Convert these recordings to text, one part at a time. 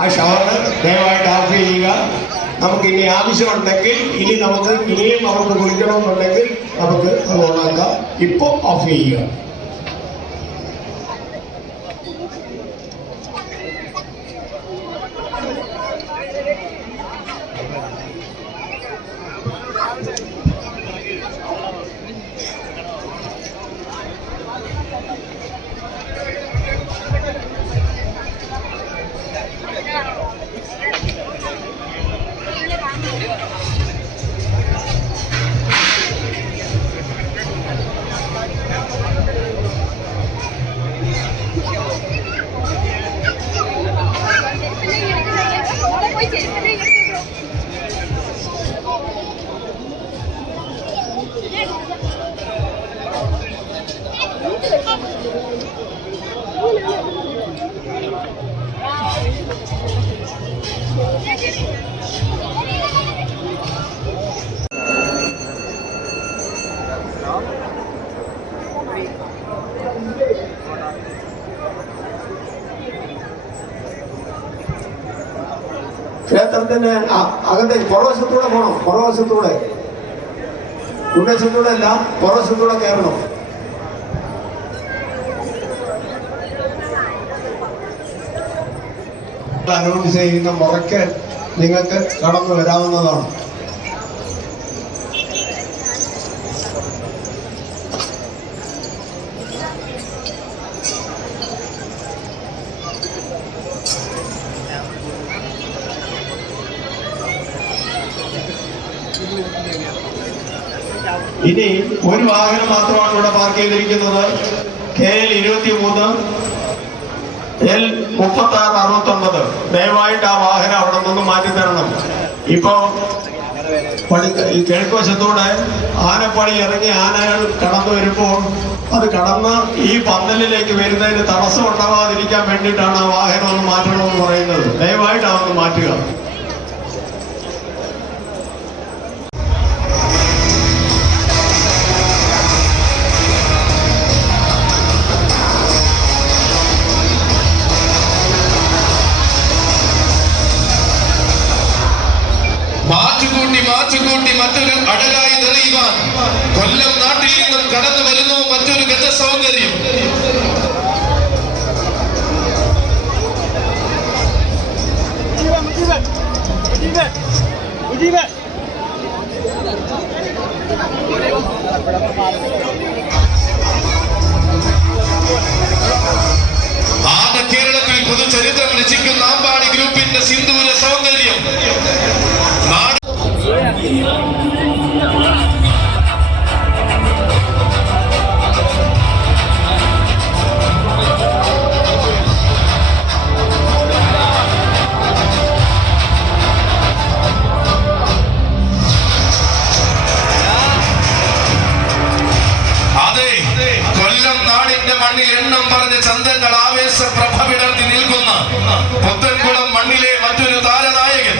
ആ ഷവർ ദയവായിട്ട് ഓഫ് ചെയ്യുക. നമുക്ക് ഇനി ആവശ്യമുണ്ടെങ്കിൽ നമുക്ക് ഇനിയും അവർക്ക് കുളിക്കണമെന്നുണ്ടെങ്കിൽ നമുക്ക് അത് ഓണാക്കാം. ഇപ്പോൾ ഓഫ് ചെയ്യുക. ക്ഷേത്രത്തിന് അകത്തേക്ക് പുറവശത്തൂടെ പോകണം. പുറവശത്തൂടെ, ഉന്നശത്തൂടെ അല്ല, പുറവശത്തൂടെ കയറണം. അനൗൺസ് ചെയ്യുന്ന മുറയ്ക്ക് നിങ്ങൾക്ക് കടന്നു വരാവുന്നതാണ്. ഇനി ഒരു വാഹനം മാത്രമാണ് ഇവിടെ പാർക്ക് ചെയ്തിരിക്കുന്നത്. KL 23 L 3669. ദയവായിട്ട് ആ വാഹനം അവിടെ നിന്ന് മാറ്റി തരണം. ഇപ്പൊ ഈ കിഴക്കുവശത്തൂടെ ആനപ്പടി ഇറങ്ങി ആനകൾ കടന്നു വരുമ്പോൾ അത് കടന്ന് ഈ പന്തലിലേക്ക് വരുന്നതിന് തടസ്സം ഉണ്ടാവാതിരിക്കാൻ വേണ്ടിയിട്ടാണ് ആ വാഹനം ഒന്ന് മാറ്റണമെന്ന് പറയുന്നത്. ദയവായിട്ട് അതൊന്ന് മാറ്റുക. മാറ്റുകൂട്ടി മറ്റൊരു അഴകായി നിറയുവാൻ കൊല്ലം നാട്ടിൽ നിന്നും കടന്നു വരുന്നു മറ്റൊരു ഗജ സൗന്ദര്യം. ആദ്യ കേരളത്തിൽ പൊതുചരിത്രം രചിക്കുന്ന അമ്പാടി ഗ്രൂപ്പിന്റെ സിന്ദൂര സൗന്ദര്യം. കൊല്ലം നാടിന്റെ മണ്ണിൽ എണ്ണം പറഞ്ഞ ചന്തങ്ങൾ ആവേശ പ്രഭ വിടർത്തി നിൽക്കുന്ന പുത്തൻകുളം മണ്ണിലെ മറ്റൊരു താരനായകൻ.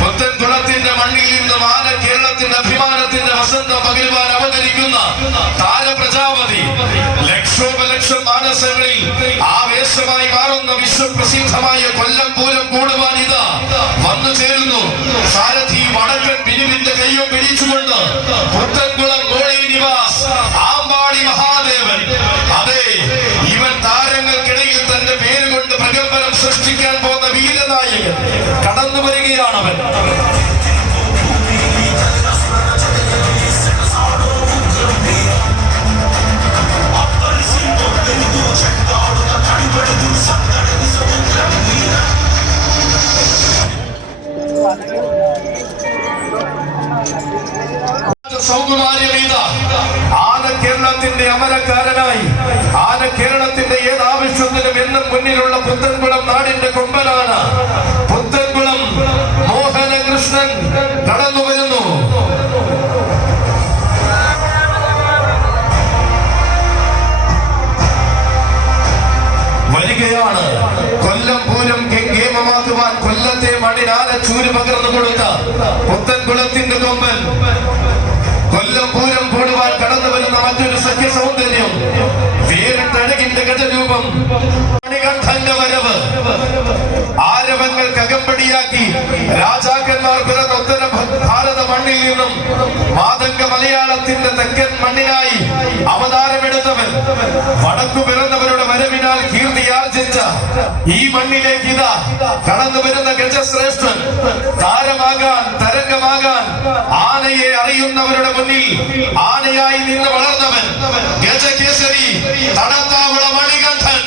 പുത്തൻകുളത്തിന്റെ മണ്ണിൽ നിന്നും ആന കേരളത്തിന്റെ അഭിമാനത്തിന്റെ വസന്തം പകരുവാൻ അവതരിക്കുന്ന താരപ്രജാപതി. ലക്ഷോപലക്ഷം മാനസങ്ങളിൽ ആവേശമായി മാറുന്ന വിശ്വപ്രസിദ്ധമായ കൊല്ലം പൂരം കൂടുവാൻ ഇതാ വന്നു ചേരുന്നു. സാരഥി വടക്കൻ ബിനുവിന്റെ കയ്യും പിടിച്ചുകൊണ്ട് പുത്തൻകുളം ഗോളി നിവാസ് ആമ്പാടി മഹാദേവൻ. അതെ, ഇവൻ താരങ്ങൾക്കിടയിൽ തന്റെ പേരുകൊണ്ട് പ്രകമ്പനം സൃഷ്ടിക്കാൻ പോകുന്ന വീരനായകൻ കടന്നു വരികയാണവൻ. സൗകുമാര്യമീത ആന കേരളത്തിന്റെ അമരക്കാരനായി, ആന കേരളത്തിന്റെ ഏതാവശ്യത്തിനും എന്നും മുന്നിലുള്ള പുത്തൻകുളം നാടിന്റെ കൊമ്പനാണ്. പുത്തൻകുളം മോഹനകൃഷ്ണൻ കടന്നു വരുന്നു. വരികയാണ് കൊല്ലം പൂരം ഗേമമാക്കുവാൻ കൊല്ലത്തെ മണ്ണിനാല ചൂര് പകർന്നു കൊടുത്ത പുത്തൻകുളത്തിന്റെ കൊമ്പൻ. കൊല്ലം പൂരം കൂടുവാൻ കടന്നു വരുന്ന മറ്റൊരു സഖ്യ സൗന്ദര്യം. വേറിട്ടഴകിന്റെ ഗജരൂപം. മണികണ്ഠന്റെ വരവ് ആരവങ്ങൾക്ക് അകമ്പടിയാക്കി രാജാക്കന്മാർ പിറന്ന ഉത്തര ഭാരത മണ്ണിൽ നിന്നും മാതംഗ മലയാളത്തിന്റെ തെക്കൻ മണ്ണിനായി അവതാരമെടുത്തവൻ. വടക്കു പിറന്നവരുടെ വരവിനാൽ കീർത്തിയാർജിച്ച ഈ മണ്ണിലേക്ക് ഇതാ കടന്നു വരുന്ന ഗജശ്രേഷ്ഠൻ. താരമാകാൻ, തരംഗമാകാൻ, ആനയെ അറിയുന്നവരുടെ മുന്നിൽ ആനയായി നിന്ന് വളർന്നവൻ. ഗജകേസരി തടത്താവള മണികണ്ഠൻ.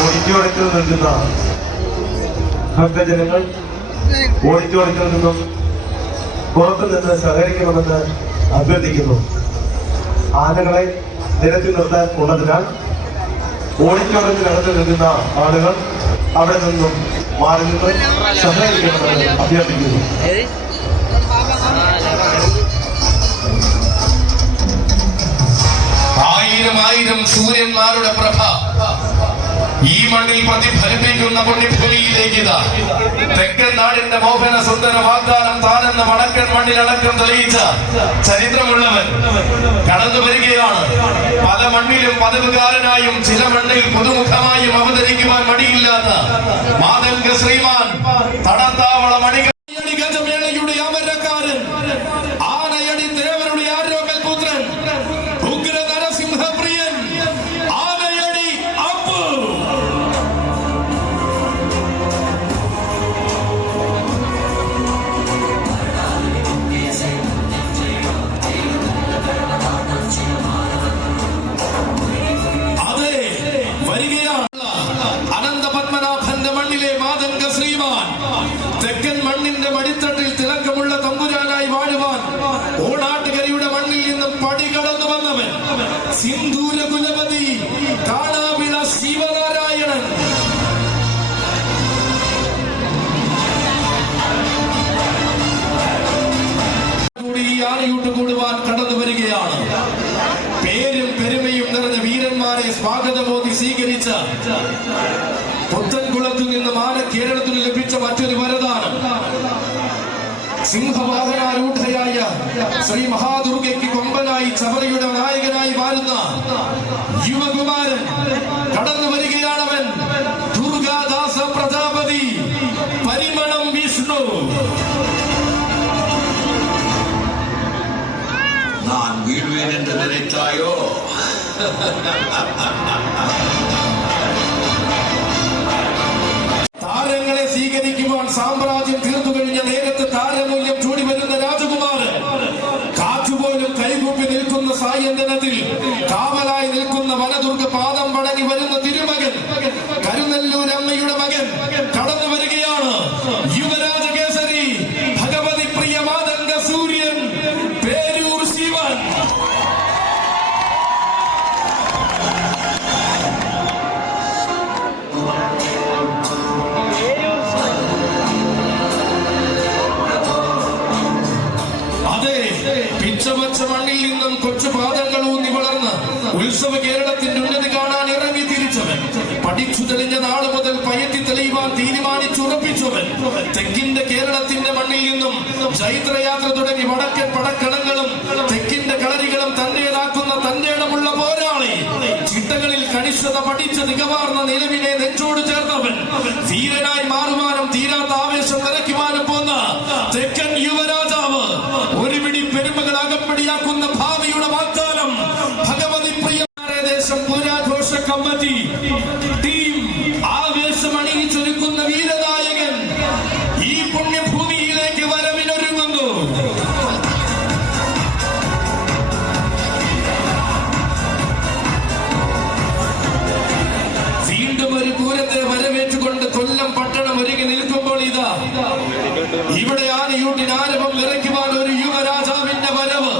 ഓഡിറ്റോറിയത്തിൽ നിൽക്കുന്ന ഭക്തജനങ്ങൾ ഓഡിറ്റോറിയത്തിൽ നിന്നും പുറത്തു നിന്ന് സഹകരിക്കണമെന്ന് അഭ്യർത്ഥിക്കുന്നു. ആനകളെ നിരത്തി നിർത്താൻ ഉള്ളതിനാൽ ഓഡിറ്റോറിയത്തിനകത്ത് നിൽക്കുന്ന ആളുകൾ അവിടെ നിന്നും മാറി നിന്ന് സഹകരിക്കണമെന്ന് അഭ്യർത്ഥിക്കുന്നു. ആയിരം സൂര്യന്മാരുടെ പ്രഭ ഈ മണ്ണിൽ പ്രതിഫലിപ്പിക്കുന്ന പുണ്യഭൂമിയിലേക്ക് തെക്കൻ നാടിന്റെ മോഹന സുന്ദര വാഗ്ദാനം താനെന്ന വടക്കൻ മണ്ണിൽ അടക്കം തെളിയിച്ച ചരിത്രമുള്ളവൻ കടന്നു വരികയാണ്. പല പല മണ്ണിലും പദവുകാരനായും ചില മണ്ണിൽ പുതുമുഖമായും അവതരിക്കുവാൻ മടിയില്ലാത്ത മാതംഗ ശ്രീമാൻ തടത്താവള മണികടി ഗജമേളയുടെ അമരക്കാരൻ ആനയടി ദേവരുടെ ആരോഗ്യപുത്രൻ ഉഗ്ര നരസിംഹപ്രിയൻ ആനയടി അപ്പു. അതെ, വരികയാണ് അനന്തപത്മനാഭന്റെ മണ്ണിലെ മാതംഗ ശ്രീമാൻ. തെക്കൻ മണ്ണിന്റെ മടിത്തട്ടിൽ തിളക്കമുള്ള തമ്പുരാനായി വാഴുവാൻ ഓണാട്ടുകരയുടെ മണ്ണിൽ നിന്നും പടി കടന്നു വന്നവൻ സിന്ദൂര കുലപതി കാണാവിള ശിവനാരായണൻ. കൂടി ഈ ആനയൂട്ട് കൂടുവാൻ കടന്നു വരികയാണ്. പേരും പെരുമയും നിറഞ്ഞ വീരന്മാരെ സ്വാഗതമോദി സ്വീകരിച്ച പുത്തൻകുളത്തു നിന്ന് ആന കേരളത്തിൽ ലഭിച്ച മറ്റൊരു വരദാനം സിംഹവാഹനാരൂഢയായ ശ്രീ മഹാദുർഗയ്ക്ക് കൊമ്പനായി ചവറയുടെ നായകനായി വാഴുന്ന യുവകുമാരൻ കടന്നു വരികയാണവൻ. ദുർഗാദാസ പ്രജാപതി പരിമളം വിഷ്ണു. நான் வீழ்வேன் என்று நினைத்தாயோ? താരങ്ങളെ സ്വീകരിക്കുവാൻ സാമ്രാജ്യം തീർന്നു കഴിഞ്ഞ നേരത്തെ താരമൂല്യം ചൂടി വരുന്ന രാജകുമാരൻ കാറ്റുപോലും കൈകൂപ്പി നിൽക്കുന്ന സായന്തനത്തിൽ കാവലായി നിൽക്കുന്ന വനദുർഗ പാദം വണങ്ങി വരുന്ന തിരുമകൻ കരുനെല്ലൂർ അമ്മയുടെ മകൻ കടന്നു വരികയാണ്. യുവരാജ കേസരി ഭഗവതി പ്രിയ മാതംഗ സൂര്യൻ പേരൂർ ശിവൻ. അതെ, പിച്ചവച്ച മണ്ണിൽ നിന്നും കൊച്ചു പാദങ്ങൾ ഊന്നി വളർന്ന് ഉത്സവ കേരളത്തിന്റെ ഉന്നതി കാണാൻ ഇറങ്ങി തിരിച്ചവൻ. പഠിച്ചു തെളിഞ്ഞ നാള് മുതൽ പയറ്റി തെളിയുവാൻ തീരുമാനിച്ചുറപ്പിച്ചവൻ. തെക്കിന്റെ കേരളത്തിന്റെ മണ്ണിൽ നിന്നും ചൈത്രയാത്ര തുടങ്ങി വടക്കൻ പടക്കളങ്ങളും തെക്കിന്റെ കളരികളും തന്റേതാക്കുന്ന തന്റേടമുള്ള പോരാളി. ചിട്ടകളിൽ കണിഷ്ഠത പഠിച്ച തികവാർന്ന നിലവിനെ നെഞ്ചോട് ചേർന്നവൻ. ധീരനായി മാറുവാനും തീരാത്ത ആവേശം നിറയ്ക്കുവാനും പോന്ന തെക്കൻ യുവരാജാവ്. ഒരു പിടി പെരുമകൾ അകപ്പടിയാക്കുന്ന ഭാവിയുടെ വാഗ്ദാനം ഭഗവതി പ്രിയ ദേശം പുരാഘോഷ കമ്മിറ്റി ടീം ആവേശം അണിയിച്ചൊരുക്കുന്ന വീരനായകൻ ഈ പുണ്യഭൂമിയിലേക്ക് വരവിനൊരുങ്ങുന്നു. വീണ്ടും ഒരു പൂരത്തെ വരവേറ്റുകൊണ്ട് കൊല്ലം പട്ടണം ഒരുങ്ങി നിൽക്കുമ്പോൾ ഇതാ ഇവിടെ ആനയൂട്ടിന് ആരവം നിറയ്ക്കുവാൻ ഒരു യുവരാജാവിന്റെ വരവ്.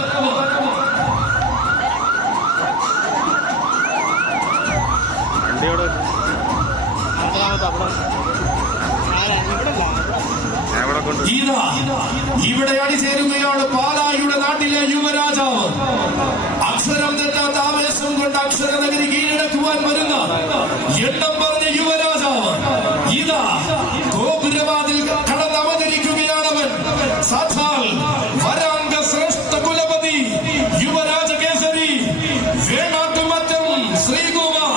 ഇതാ ഇവിടെ അണിചേരുകയാണ് പാലായുടെ നാട്ടിലെ യുവരാജാവ്. അക്ഷരം തെറ്റാത്ത ആവേശം കൊണ്ട് അക്ഷരനഗരി കീഴടക്കുവാൻ വരുന്ന എണ്ണം പറഞ്ഞ യുവരാജാവ്. ഇതാ ഗോപുരവാതിൽ കടന്ന് അവതരിക്കുകയാണവൻ. സാക്ഷാൽ വരാംഗ ശ്രേഷ്ഠ കുലപതി യുവരാജ കേസരി വേണാട്ടുമറ്റം ശ്രീകുമാർ.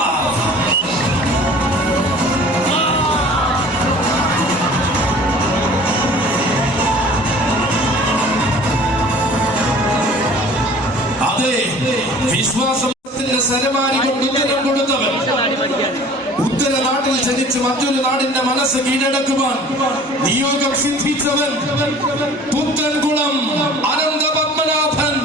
അതെ, വിശ്വാസത്തിന്റെ സരമാരി കൊണ്ട് ഉത്തരം കൊടുത്തവൻ. ഉത്തര നാട്ടിൽ ജനിച്ച് മറ്റൊരു നാടിന്റെ മനസ്സ് കീഴടക്കുവാൻ നിയോഗം സിദ്ധിച്ചവൻ പുത്തൻകുളം അനന്തപത്മനാഭൻ.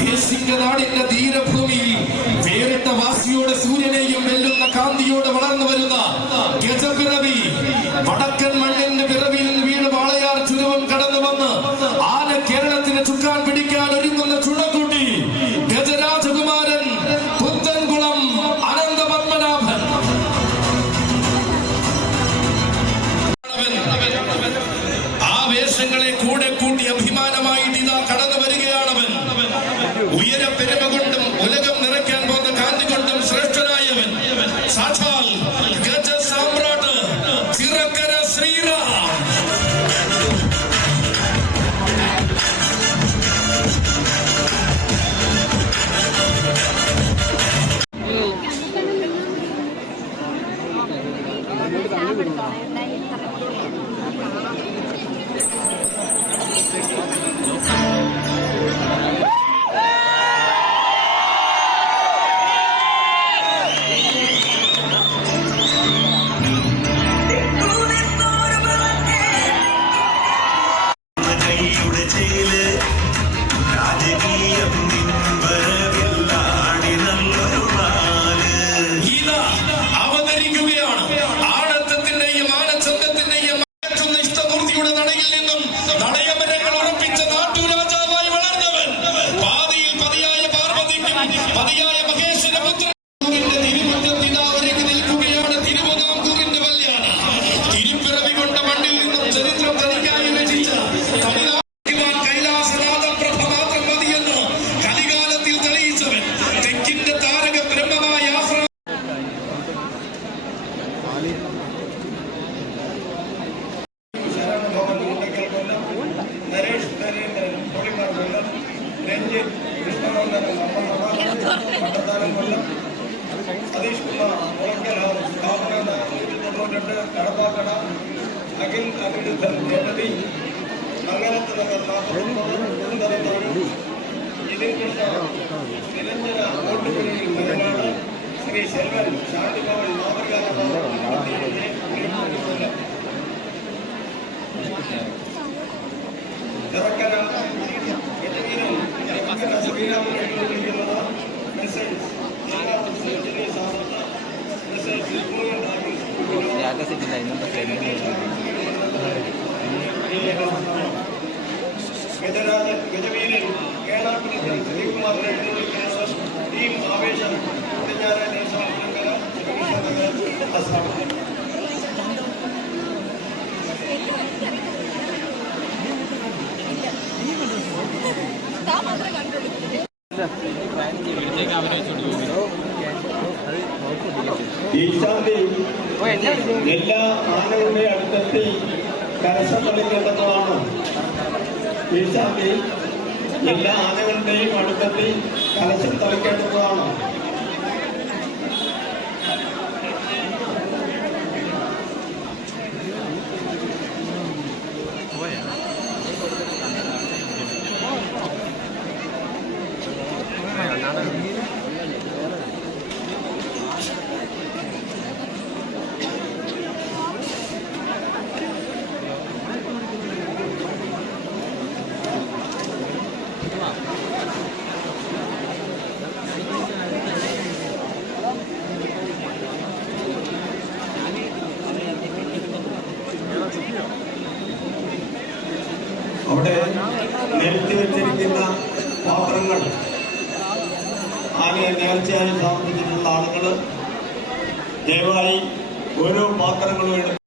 ദേശിംഗനാടിന്റെ ധീരഭൂമിയിൽ വേറിട്ട വാസിയോടെ സൂര്യനെയും വെല്ലുന്ന കാന്തിയോടെ വളർന്നു വരുന്ന ഗജപിറവി. വടക്കൻ മണ്ണിന്റെ പിറവിയിൽ വീണ് വാളയാർ ചുരവും കടന്നു വന്ന് ആന കേരളത്തിന് ചുക്കാൻ പിടിക്കാൻ ഒരുങ്ങുന്ന ചുണക്കുട്ടി സതീഷ് കുമാർ മുളയ്ക്കൽ സ്ഥാപന 192 കടപ്പാക്കട അഖിൽ അനിരുദ്ധൻ ജനതി മംഗലത്ത് നഗർ 49 ഇതിൽ നിരഞ്ജന ഓട്ടുപുഴയിൽ മലനാട് ശ്രീ സെൽവൻ ശാന്തിഭവൻ തിറക്കര ശ്രീരാമൻ മെസ്സേജ് ഗജരാജൻ ഗജവീരൻ കേരളത്തിൽ ശ്രീകുമാറിനെ ടീം ആവേശം എല്ലാ ആനകളുടെ അടുത്തെത്തി കലശം തളിക്കേണ്ടതാണ്. ഈശാന്തി എല്ലാ ആനകളുടെയും അടുത്തെത്തി കലശം തളിക്കേണ്ടതാണ്. അവിടെ നിരത്തി വെച്ചിരിക്കുന്ന പാത്രങ്ങൾ ആനയെ നേർച്ചയായി സമർപ്പിച്ചിട്ടുള്ള ആളുകൾ ദയവായി ഓരോ പാത്രങ്ങളും